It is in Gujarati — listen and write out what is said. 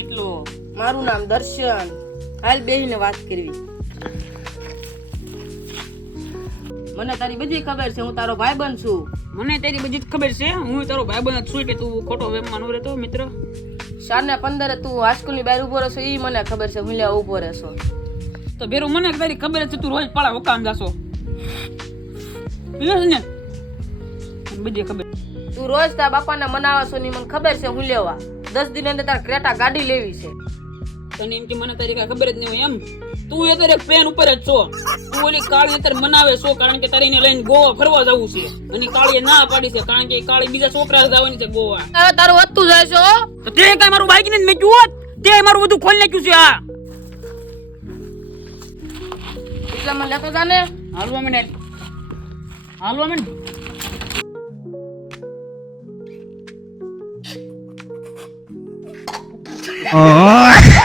એટલો મારું નામ દર્શન. હાલ બેહીને વાત કરવી. મને તારી બધી ખબર છે, હું તારો ભાઈબંધ છું. મને તારી બધી જ ખબર છે, હું તારો ભાઈબંધ જ છું એટલે તું ખોટો વેમમાં ન રહેતો મિત્ર. 4:15 તું હાઈસ્કૂલ ની બહાર ઉભો રહેશો, ઈ મને ખબર છે. હું લેવા ઉભો રહેશો તો બેરો મને તારી ખબર છે, તું રોજ પાળા હુકામ જાશો ને બધી ખબર. તું રોજ તારા બાપાને મનાવે છો, ની મને ખબર છે. હું લેવા 10 દિન અંદર તાર ક્રેટા ગાડી લેવી છે. તને એમ કે મને તારી કઈ ખબર જ નહીં હોય એમ? તું એ તારે પ્લેન ઉપર જ છો. તું ઓલી કાળી અત્યારે મનાવે છો કારણ કે તારી એને લઈને ગોવા ફરવા જવું છે અને કાળીએ ના પાડી છે કારણ કે કાળી બીજા છોકરા જવાની છે ગોવા. હવે તારું વધતું જાય છો તો તે કઈ મારું બાઈક ને મેં જોત તે મારું બધું ખોલી નાખ્યું છે. આ એટલે મને લેતો જાને. હાલવા મને Oh